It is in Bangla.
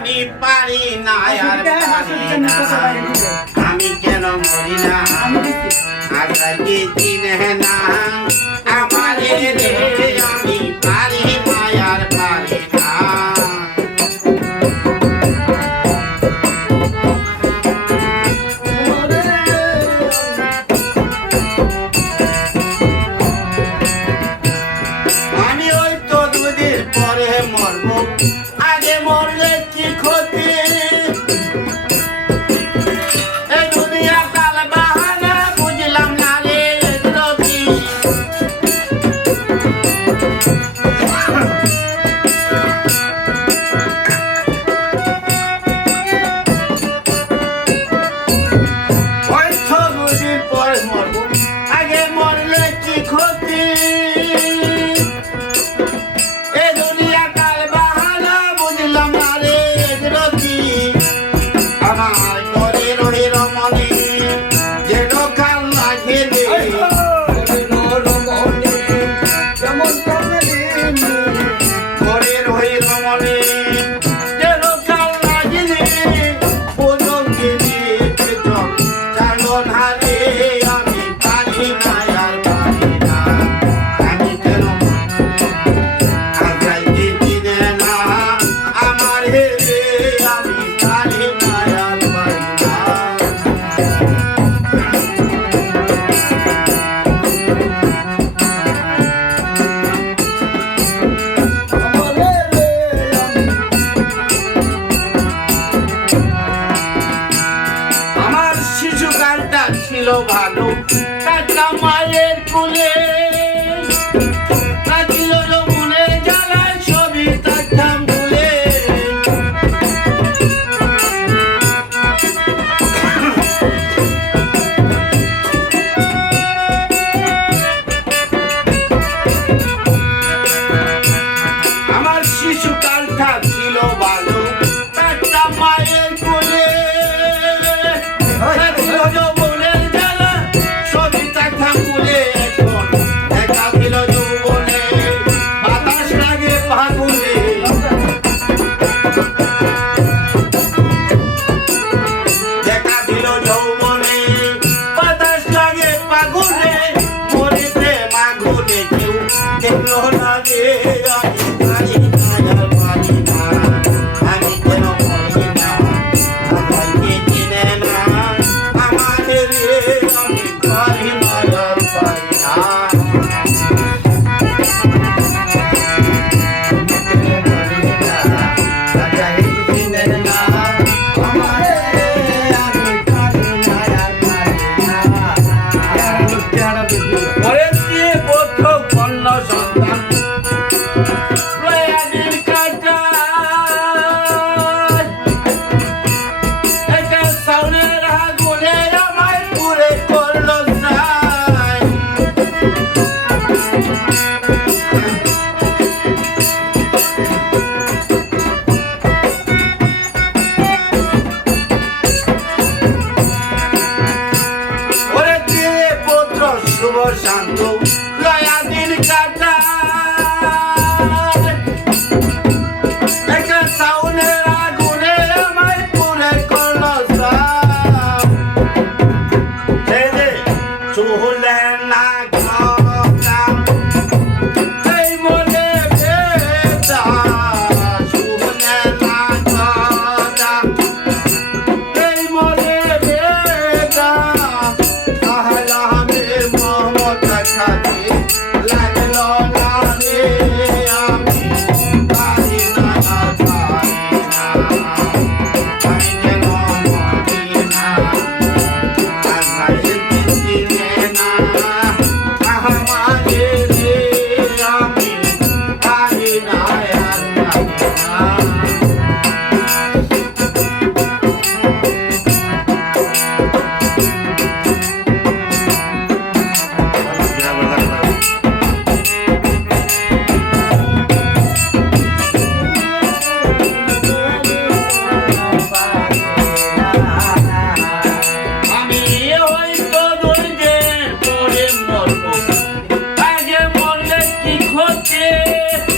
আমি পারি না আর পারি না। আমি কেন মরি না? আগাইতে দিন না? আমার আমি পারি Come on. ছিল ভালো তার দাম que no la yeah.